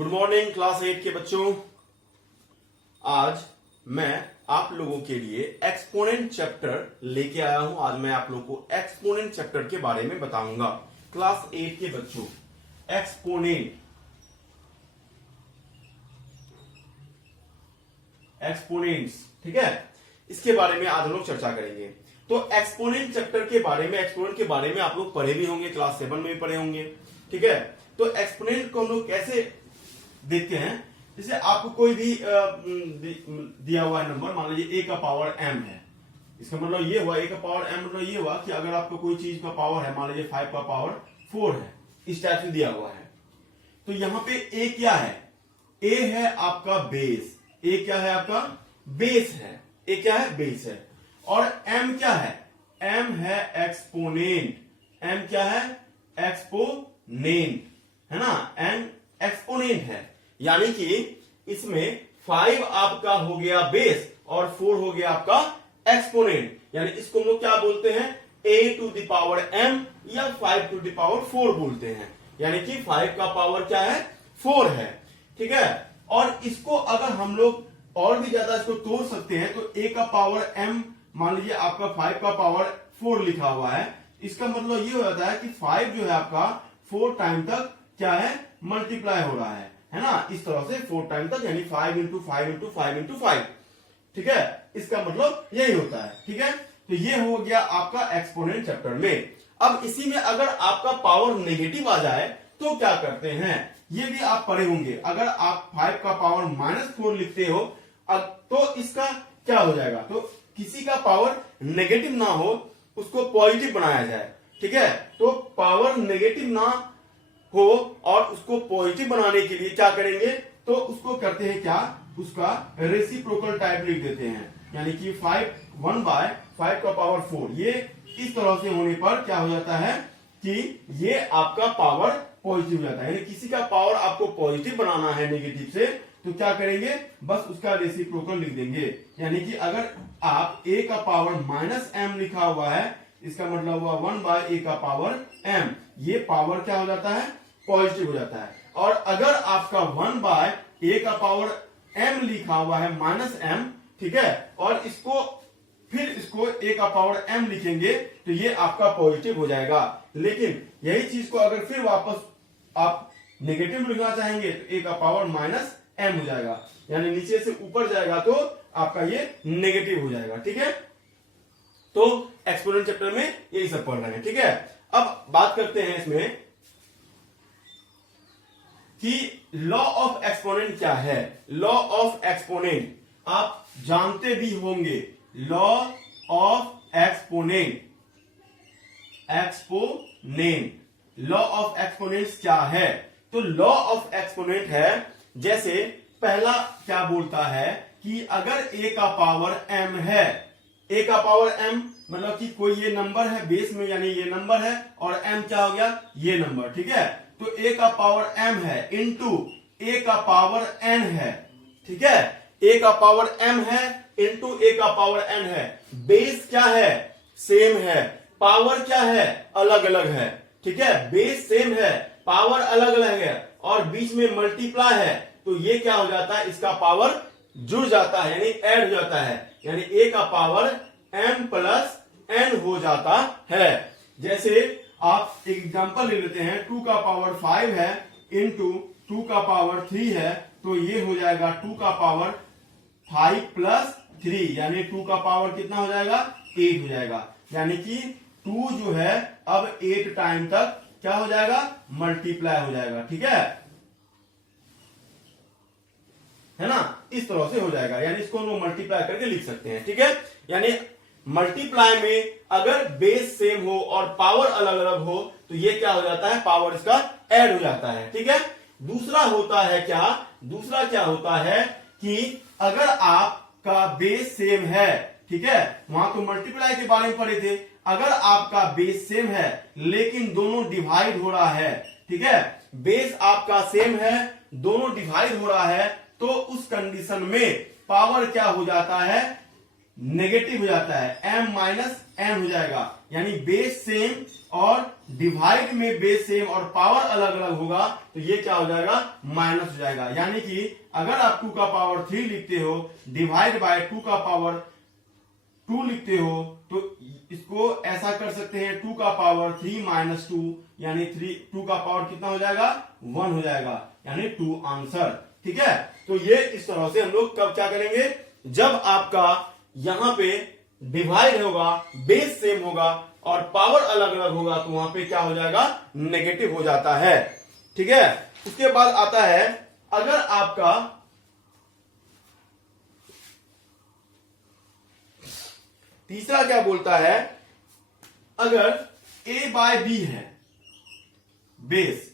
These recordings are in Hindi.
गुड मॉर्निंग क्लास 8 के बच्चों। आज मैं आप लोगों के लिए एक्सपोनेंट चैप्टर लेके आया हूं। आज मैं आप लोगों को एक्सपोनेंट चैप्टर के बारे में बताऊंगा। क्लास 8 के बच्चों, एक्सपोनेंट्स, ठीक है, इसके बारे में आज हम लोग चर्चा करेंगे। तो एक्सपोनेंट चैप्टर के बारे में, एक्सपोनेंट के बारे में आप लोग पढ़े भी होंगे, क्लास 7 में भी पढ़े होंगे, ठीक है। तो एक्सपोनेंट को हम लोग कैसे देखते हैं, जैसे आपको कोई भी दिया हुआ है नंबर, मान लीजिए a का पावर m है। इसका मतलब ये हुआ, a का पावर m मतलब ये हुआ कि अगर आपको कोई चीज का पावर है, मान लीजिए 5 का पावर 4 है, इस टाइप से दिया हुआ है, तो यहां पे a क्या है? a है आपका बेस। a क्या है? आपका बेस है। a क्या है? बेस है। और m क्या है? m है एक्सपोनेंट। m क्या है? एक्सपोनेंट, है ना। n एक्सपोनेंट है, यानी कि इसमें 5 आपका हो गया बेस और 4 हो गया आपका एक्सपोनेंट। यानी इसको हम लोग क्या बोलते हैं? a to the power m या 5 टू द पावर 4 बोलते हैं। यानी कि 5 का पावर क्या है? 4 है, ठीक है। और इसको अगर हम लोग और भी ज्यादा इसको तोड़ सकते हैं तो a का पावर m, मान लीजिए आपका 5 का पावर 4 लिखा हुआ है, इसका मतलब ये हो जाता है कि 5 जो है आपका 4 टाइम तक क्या है? मल्टीप्लाई हो रहा है ना। इस तरह से 4 टाइम तक, यानी 5 इंटू 5 इंटू 5 इंटू 5, ठीक है। इसका मतलब यही होता है, ठीक है। तो ये हो गया आपका एक्सपोनेंट चैप्टर में। अब इसी में अगर आपका पावर नेगेटिव आ जाए तो क्या करते हैं, ये भी आप पढ़े होंगे। अगर आप 5 का पावर -4 लिखते हो तो इसका क्या हो जाएगा? तो किसी का पावर नेगेटिव ना हो उसको पॉजिटिव बनाया जाए, ठीक है। तो पावर नेगेटिव ना हो और उसको पॉजिटिव बनाने के लिए क्या करेंगे? तो उसको करते हैं क्या? उसका रेसिप्रोकल टाइप लिख देते हैं। यानी कि 1/5 का पावर 4, ये इस तरह से होने पर क्या हो जाता है कि ये आपका पावर पॉजिटिव हो जाता है। यानी किसी का पावर आपको पॉजिटिव बनाना है नेगेटिव से, तो क्या करेंगे? बस उसका रेसिप्रोकल लिख देंगे। यानी कि अगर आप a का पावर -m लिखा हुआ है, इसका मतलब हुआ 1/a का पावर m, ये पावर क्या हो जाता है? पॉजिटिव हो जाता है। और अगर आपका 1/a का पावर m लिखा हुआ है -m, ठीक है, और इसको फिर इसको a का पावर m लिखेंगे तो ये आपका पॉजिटिव हो जाएगा। लेकिन यही चीज को अगर फिर वापस आप नेगेटिव लिखना चाहेंगे तो a का पावर -m हो जाएगा, यानी नीचे से ऊपर जाएगा तो आपका ये नेगेटिव हो जाएगा, ठीक है। तो एक्सपोनेंट चैप्टर में यही सब पढ़ रहे हैं, ठीक है। अब बात करते हैं इसमें कि लॉ ऑफ एक्सपोनेंट क्या है। लॉ ऑफ एक्सपोनेंट आप जानते भी होंगे। Law of exponent, law of exponents क्या है? तो लॉ ऑफ एक्सपोनेंट है, जैसे पहला क्या बोलता है कि अगर a का पावर m है, a का पावर m मतलब कि कोई ये नंबर है बेस में, यानी ये नंबर है, और m क्या हो गया? ये नंबर, ठीक है। तो a का पावर m है इंटू a का पावर n है, ठीक है। a का पावर m है इंटू a का पावर n है। बेस क्या है? सेम है। पावर क्या है? अलग अलग है, ठीक है। बेस सेम है, पावर अलग अलग है, और बीच में मल्टीप्लाई है, तो ये क्या हो जाता है? इसका पावर जुड़ जाता है, यानी ऐड हो जाता है। यानी a का पावर m प्लस n हो जाता है। जैसे आप एक एग्जांपल ले लेते हैं, 2 का पावर 5 है इंटू 2 का पावर 3 है, तो ये हो जाएगा 2 का पावर 5 प्लस 3, यानी 2 का पावर कितना हो जाएगा? 8 हो जाएगा। यानी कि 2 जो है अब 8 टाइम तक क्या हो जाएगा? मल्टीप्लाई हो जाएगा, ठीक है ना। इस तरह से हो जाएगा, यानी इसको हम लोग मल्टीप्लाई करके लिख सकते हैं, ठीक है। यानी मल्टीप्लाई में अगर बेस सेम हो और पावर अलग अलग हो तो ये क्या हो जाता है? पावर इसका ऐड हो जाता है, ठीक है। दूसरा होता है क्या? दूसरा क्या होता है कि अगर आपका बेस सेम है, ठीक है, वहां तो मल्टीप्लाई के बारे में पढ़े थे। अगर आपका बेस सेम है लेकिन दोनों डिवाइड हो रहा है, ठीक है, बेस आपका सेम है, दोनों डिवाइड हो रहा है, तो उस कंडीशन में पावर क्या हो जाता है? नेगेटिव हो जाता है, m - n हो जाएगा। यानी बेस सेम और डिवाइड में बेस सेम और पावर अलग अलग होगा तो ये क्या हो जाएगा, माइनस हो जाएगा। यानी कि अगर आप 2 का पावर 3 लिखते हो डिवाइड बाय 2 का पावर 2 लिखते हो तो इसको ऐसा कर सकते हैं 2 का पावर 3 माइनस 2 यानी 2 का पावर कितना हो जाएगा, 1 हो जाएगा, यानी 2 आंसर। ठीक है, तो ये इस तरह से हम लोग कब क्या करेंगे, जब आपका यहां पे डिवाइड होगा, बेस सेम होगा और पावर अलग अलग होगा तो वहां पे क्या हो जाएगा, नेगेटिव हो जाता है। ठीक है, उसके बाद आता है अगर आपका तीसरा क्या बोलता है, अगर a बाय बी है बेस,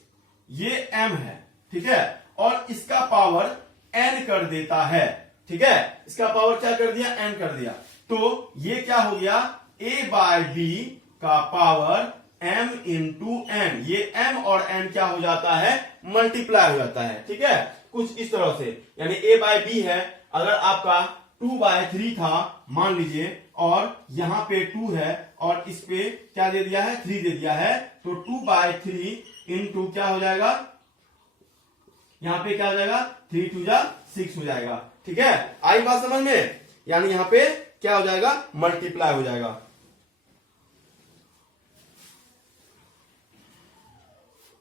ये m है, ठीक है, और इसका पावर n कर देता है। ठीक है, इसका पावर क्या कर दिया, n कर दिया, तो ये क्या हो गया, a बाय बी का पावर m इंटू n, ये m और n क्या हो जाता है, मल्टीप्लाई हो जाता है। ठीक है, कुछ इस तरह से, यानी a बाय बी है, अगर आपका 2 बाय 3 था मान लीजिए, और यहां पे 2 है और इस पे क्या दे दिया है, 3 दे दिया है, तो 2 बाय 3 इंटू क्या हो जाएगा, यहां पे क्या हो जाएगा, 3 2 जा 6 हो जाएगा। ठीक है, आई बात समझ में, यानी यहां पे क्या हो जाएगा, मल्टीप्लाई हो जाएगा।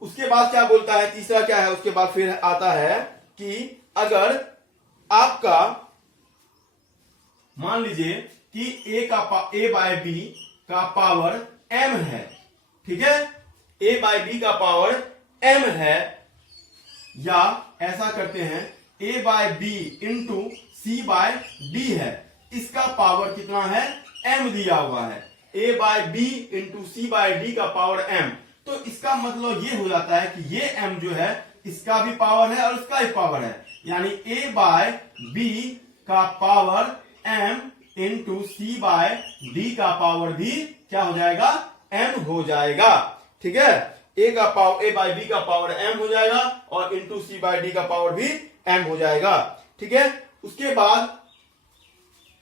उसके बाद क्या बोलता है, तीसरा क्या है, उसके बाद फिर आता है कि अगर आपका मान लीजिए कि a बाय बी का पावर m है। ठीक है, a बाय बी का पावर m है, या ऐसा करते हैं a by B into C by D है, इसका पावर कितना है, m दिया हुआ है, a by B into C by D का पावर m, तो इसका मतलब ये हो जाता है कि ये m जो है इसका भी पावर है और इसका भी पावर है, यानी a बाय बी का power m into C by D का पावर भी क्या हो जाएगा, m हो जाएगा। ठीक है, a बाय बी का पावर m हो जाएगा और इंटू सी बाय डी का पावर भी m हो जाएगा। ठीक है, उसके बाद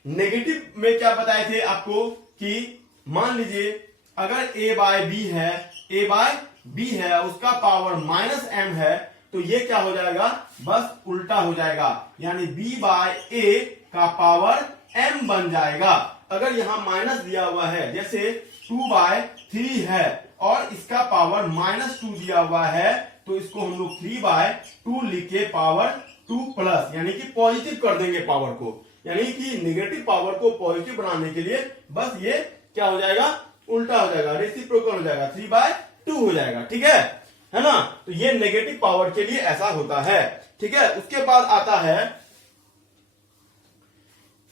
नेगेटिव में क्या बताए थे आपको कि मान लीजिए अगर a बाय बी है, a बाय बी है, उसका पावर माइनस m है, तो ये क्या हो जाएगा, बस उल्टा हो जाएगा, यानी b बाय a का पावर m बन जाएगा। अगर यहां माइनस दिया हुआ है, जैसे 2 बाय 3 है और इसका पावर -2 दिया हुआ है, तो इसको हम लोग 3 बाय 2 लिख के पावर 2 प्लस, यानी कि पॉजिटिव कर देंगे पावर को, यानी कि नेगेटिव पावर को पॉजिटिव बनाने के लिए बस ये क्या हो जाएगा, उल्टा हो जाएगा, रेसिप्रोकल हो जाएगा, 3 बाय 2 हो जाएगा। ठीक है ना, तो ये नेगेटिव पावर के लिए ऐसा होता है। ठीक है, उसके बाद आता है,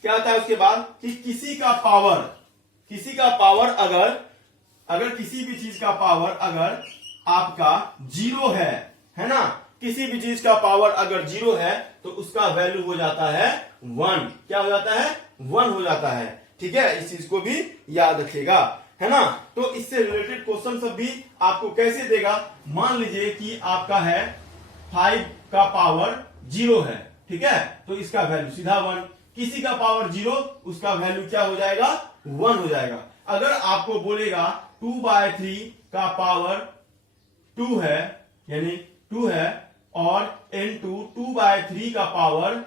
क्या आता है उसके बाद कि किसी का पावर अगर किसी भी चीज का पावर अगर आपका 0 है ना, किसी भी चीज का पावर अगर 0 है तो उसका वैल्यू हो जाता है 1, क्या हो जाता है, 1 हो जाता है। ठीक है, इस चीज को भी याद रखिएगा, है ना। तो इससे रिलेटेड क्वेश्चन सब भी आपको कैसे देगा, मान लीजिए कि आपका है 5 का पावर 0 है, ठीक है, तो इसका वैल्यू सीधा 1, किसी का पावर 0 उसका वैल्यू क्या हो जाएगा, 1 हो जाएगा। अगर आपको बोलेगा 2 बाय 3 का पावर 2 है, यानी 2 है, और इनटू 2 बाय 3 का पावर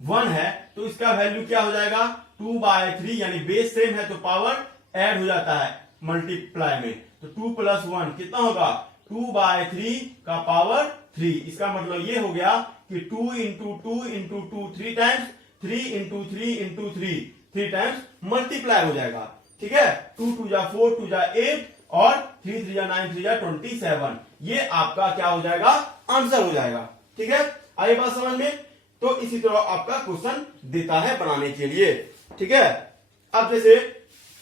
1 है, तो इसका वैल्यू क्या हो जाएगा, 2 बाय 3, यानी बेस सेम है तो पावर ऐड हो जाता है मल्टीप्लाई में, तो 2 प्लस 1 कितना होगा, 2 बाय 3 का पावर 3। इसका मतलब ये हो गया कि 2 into 2 into 2 3 times, 3 into 3 into 3 times multiply हो जाएगा। ठीक है, 2 2 जा 4, 2 जा 8 और 3 3 जा 9, 3 जा 27, ये आपका क्या हो जाएगा, आंसर हो जाएगा। ठीक है, आई बात समझ में। तो इसी तरह आपका क्वेश्चन देता है बनाने के लिए। ठीक है, अब जैसे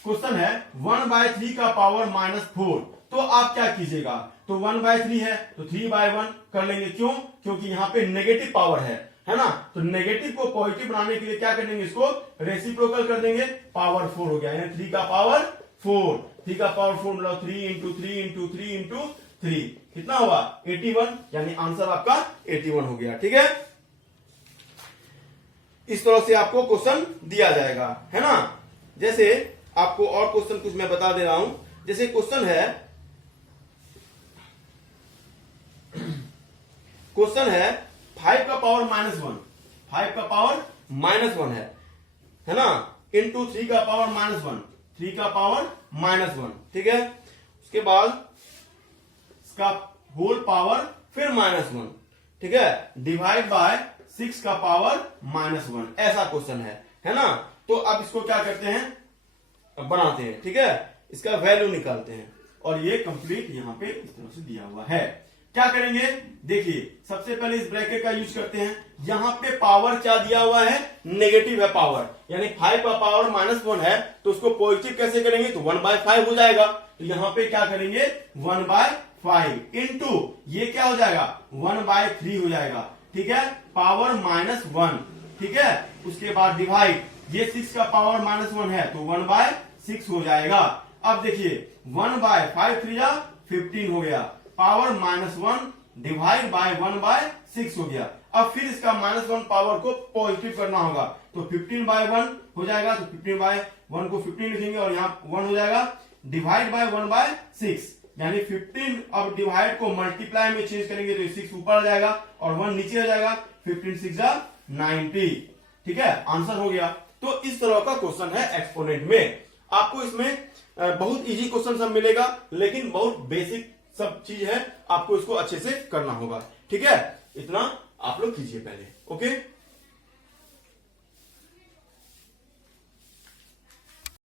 क्वेश्चन है 1 बाय 3 का पावर -4, तो आप क्या कीजिएगा, तो 1 बाय 3 है तो 3 बाय 1 कर लेंगे, क्यों, क्योंकि यहाँ पे नेगेटिव पावर है ना, तो नेगेटिव को पॉजिटिव बनाने के लिए क्या करेंगे, इसको रेसिप्रोकल कर देंगे, पावर 4 हो गया, यानी 3 का पावर 4, 3 का पावर 4 मतलब 3 इंटू 3 इंटू 3 इंटू 3 कितना हुआ, 81, यानी आंसर आपका 81 हो गया। ठीक है, इस तरह से आपको क्वेश्चन दिया जाएगा, है ना। जैसे आपको और क्वेश्चन कुछ मैं बता दे रहा हूं, जैसे क्वेश्चन है क्वेश्चन है 5 का पावर -1, 5 का पावर -1 है ना, इंटू 3 का पावर -1, 3 का पावर -1, ठीक है। उसके बाद इसका होल पावर फिर -1, ठीक है, डिवाइड बाय 6 का पावर -1, ऐसा क्वेश्चन है ना। तो अब इसको क्या करते हैं, बनाते हैं, ठीक है, इसका वैल्यू निकालते हैं और ये कंप्लीट यहां पे इस तरह से दिया हुआ है। क्या करेंगे, देखिए सबसे पहले इस ब्रैकेट का यूज करते हैं। यहां पे पावर क्या दिया हुआ है, नेगेटिव है पावर, यानी 5 का पावर -1 है तो उसको पॉजिटिव कैसे करेंगे, तो 1/5 हो जाएगा। तो यहां पे क्या करेंगे, 1/5 इंटू ये क्या हो जाएगा, 1/3 हो जाएगा, ठीक है, पावर -1, ठीक है। उसके बाद डिवाइड, ये 6 का पावर -1 है तो 1/6 हो जाएगा। अब देखिए 1/5 3 15 हो गया, पावर -1 डिवाइड बाय 1/6 हो गया। अब फिर इसका -1 पावर को पॉजिटिव करना होगा तो 15/1 हो जाएगा, तो 15/1 को 15 लिखेंगे और यहाँ 1 हो जाएगा, डिवाइड बाय 1/6 यानी 15। अब डिवाइड को मल्टीप्लाई में चेंज करेंगे तो 6 ऊपर आ जाएगा और 1 नीचे आ जाएगा, 15 6 90, ठीक है, आंसर हो गया। तो इस तरह का क्वेश्चन है एक्सपोनेंट में। आपको इसमें बहुत इजी क्वेश्चन सब मिलेगा, लेकिन बहुत बेसिक सब चीज है, आपको इसको अच्छे से करना होगा, ठीक है। इतना आप लोग कीजिए पहले, ओके।